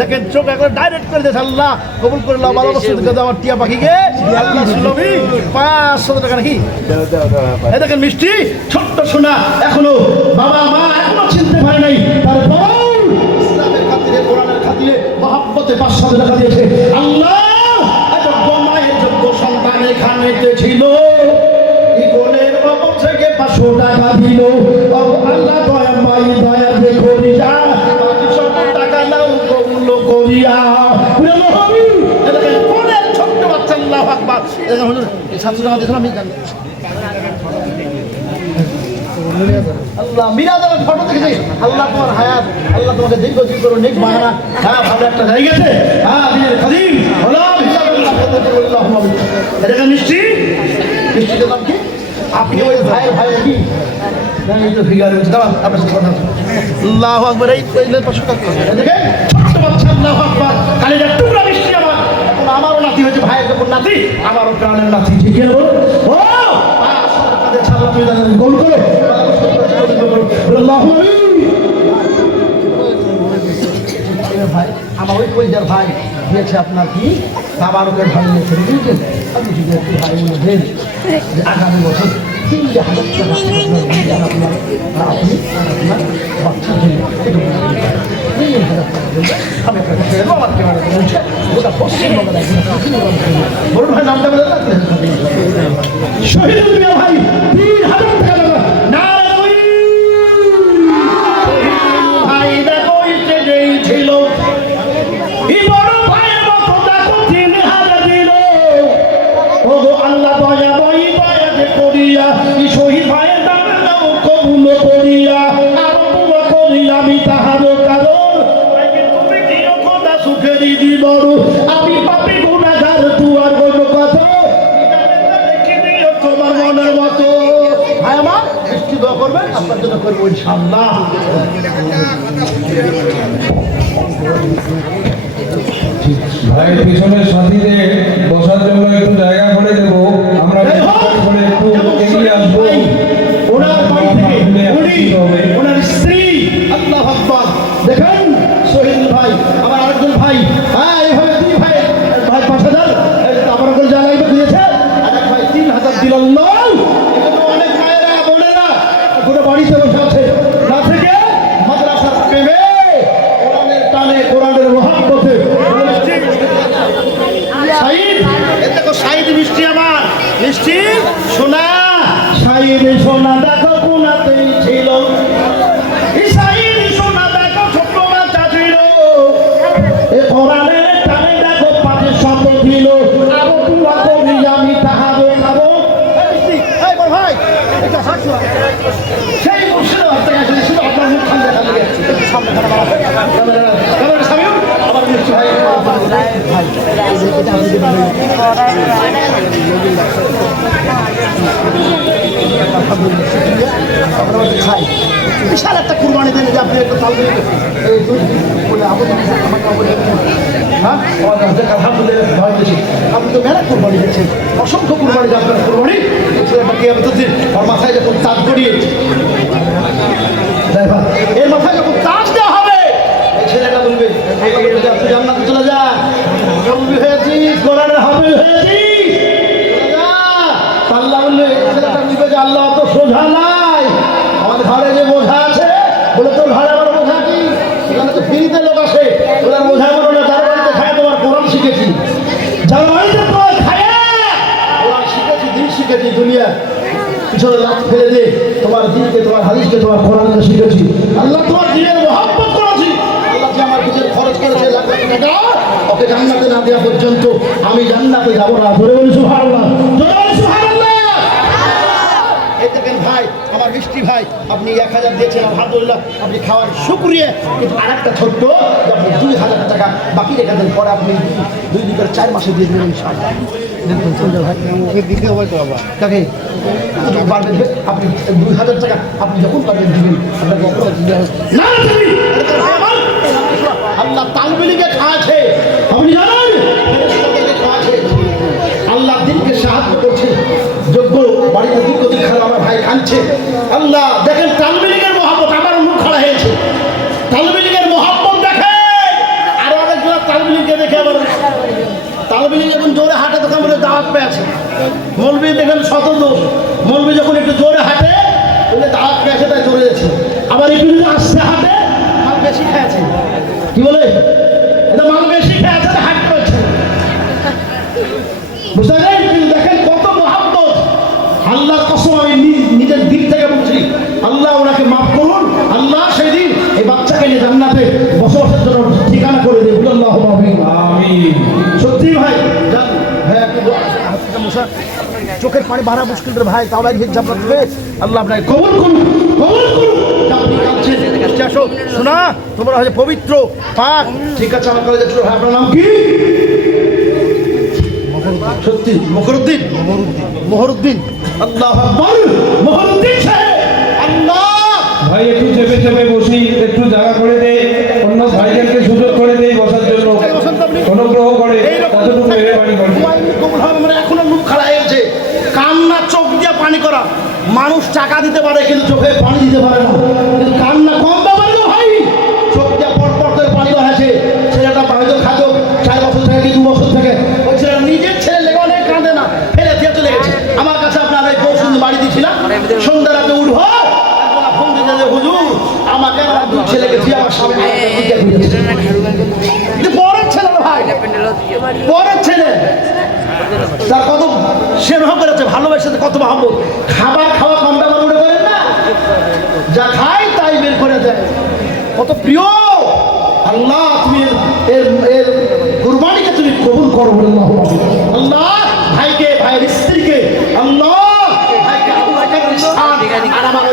দেখেন চোখ একবার ডাইরেক্ট করে দিয়েছে। আল্লাহ কবুল করে আল্লাহ ভালো বস্তু দিকে আমার টিয়া পাখিকে। আল্লাহ সুলভি পাঁচশো টাকা নাকি? এই দেখেন মিষ্টি ছোট্ট সোনা এখনও বাবা মা এখনও চিনতে পারে নাই। তার বউ ইসলামের খাতিরে কোরআনের খাতিরে মহাব্বতে পাঁচশো টাকা দিয়েছে। আল্লাহ আমি আল্লাহ মিরাজ আমার ফটো দেখেছি আল্লাহ তোমার হায়াত আল্লাহ তোমাকে দীর্ঘ জীব করো নেক বাহানা হ্যাঁ ভালো একটা হ্যাঁ খাদিম হলাম এটা মিষ্টি? মিষ্টি দোকান কি? আপনি ওই ভাই কি। আল্লাহ আকবার এই দেখেন ছোট্ট বাচ্চা আল্লাহ আকবার। কালিজার টুকরা মিষ্টি আমার নাতি হয়েছে যখন নাতি আমারও প্রাণের নাতি ঠিক বলো ও! তাদের ছাড়লা তুই তাদের গোল করো। ভাই, আমার ওই কইজার ভাই দিয়েছে আপনার কি? তাবারকের ভাই নিয়ে ছেড়ে দিয়েছেন আপনি যদি একটু ভাই বলে দেন যে আগামী বছর তিন হাজার আমি আমার ক্যামেরা একজন বলুন ভাই নামটা বলে আমার বৃষ্টি দোয়া করবেন, আপনার জন্য করব ইনশাল্লাহ ভাই পিছনের সাথীদের বসার জন্য একটু জায়গা করে দেব। দেখো সাইদ মিষ্টি আমার। মিষ্টি সোনা। সাইদ সোনা দেখো কোনাতেই ছিল। বিশাল একটা কুরবানি দেন যে আপনি একটা তাল বলে আবু বলে হ্যাঁ আলহামদুলিল্লাহ আপনি তো মেলা কুরবানি দিচ্ছেন। অসংখ্য কুরবানি আপনার কুরবানি? ছেলেটা কে আমি তো দিন। ওর মাথায় যখন তাজ করিয়ে এর মাথায় যখন তাজ দেওয়া হবে এই ছেলেটা বলবে আল্লাহ বলবে যে তুই জান্নাতে চলে যা জলবি হয়েছিস কোরআনের হাবিল হয়েছিস চলে যা। আল্লাহ বললে এই ছেলেটা বলবে যে তো নাই আমার ঘরে যে বোঝা আছে, বলে তোর ঘরে আমার বোঝা কি? এখানে তো ফ্রিতে লোক আসে। ওনার বোঝা বলো না, যার বাড়িতে খায় তোমার কোরআন শিখেছি। যার বাড়িতে তোমার খায়, কোরআন শিখেছি, দিন শিখেছি, দুনিয়া। পিছনে লাখ ফেলে দিয়ে তোমার দিনকে, তোমার হাদিসকে, তোমার কোরআনকে শিখেছি। আল্লাহ তোমার দিনের মহাব্বত করেছি। আল্লাহ যে আমার পিছনে খরচ করেছে, লাখ লাখ টাকা, ওকে জান্নাতে না দেওয়া পর্যন্ত আমি জান্নাতে যাব না। ধরে বলি সুবহানাল্লাহ। এই দেখেন ভাই আমার মিষ্টি ভাই আপনি এক হাজার দিয়েছেন আলহামদুলিল্লাহ আপনি খাওয়ার শুক্রিয়া। কিন্তু আর একটা ছোট্ট আপনি দুই হাজার টাকা বাকি রেখে দেন পরে আপনি দুই দুই করে চার মাসে দিয়ে দেবেন ইনশাআল্লাহ। আপনি দুই হাজার টাকা আপনি যখন পারবেন দিবেন। আল্লাহ তালবিলিকে খাওয়াছে আপনি জানেন? আল্লাহ দিনকে সাহায্য করছে যাচ্ছে আল্লাহ, দেখেন তালবিলিগের মহাব্বত আমার মুখ খাড়া হয়েছে। তালবিলিগের মহাব্বত দেখে আর অনেকগুলো তালবিলিগকে দেখে আবার তালবিলিগ এখন জোরে হাঁটে, তখন বলে দাওয়াত পেয়েছে। মলবি দেখেন শতদ মলবি যখন একটু জোরে হাঁটে, বলে দাওয়াত পেয়েছে, তাই জোরে যাচ্ছে। আবার একটু যদি আসছে হাঁটে, মাল বেশি খেয়েছে। কি বলে? এটা মাল বেশি খেয়েছে হাঁটতে করছে বুঝতে পারেন ওনাকে মাফ করুন। আল্লাহ সেই দিন এই বাচ্চাকে নিয়ে জান্নাতে বসবাসের জন্য ঠিকানা করে দেবে। আল্লাহ আমিন। সত্যি ভাই মশা চোখের পানি বাড়া মুশকিল রে ভাই একদিন চাপড়া দেবে। আল্লাহ আপনাকে কবুল করুন কবুল করুন শোনা তোমরা হচ্ছে পবিত্র পাক। ঠিক আছে আমার কলেজে আপনার নাম কি? সত্যি মকরুদ্দিন। মহরুদ্দিন আল্লাহ আকবার। মহরুদ্দিন সাহেব। আল্লাহ ভাই, একটু চেপে চেপে বসি, একটু জায়গা করে দেয় অন্য ভাইদেরকে সুযোগ করে দেয় বসার জন্য। অনুগ্রহ করে কতটুকু মেহরবানি করে এখনও মুখ কান্না, চোখ দিয়ে পানি করা। মানুষ টাকা দিতে পারে, কিন্তু চোখে পানি দিতে পারে ছেলেকে আমার সামনে বড় ছেলে ভাই। পরের ছেলে। তার কত স্নেহ করেছে ভালোবাসে কত মহব্বত। খাবার খাওয়া কম ব্যাপার মনে করেন না? যা খাই তাই বের করে দেয়। কত প্রিয়। আল্লাহ তুমি এর- এর কুরবানিকে তুমি কবুল করো বলে আল্লাহ আল্লাহ ভাইকে ভাইয়ের স্ত্রীকে আল্লাহ ভাইকে বকরের আর আমার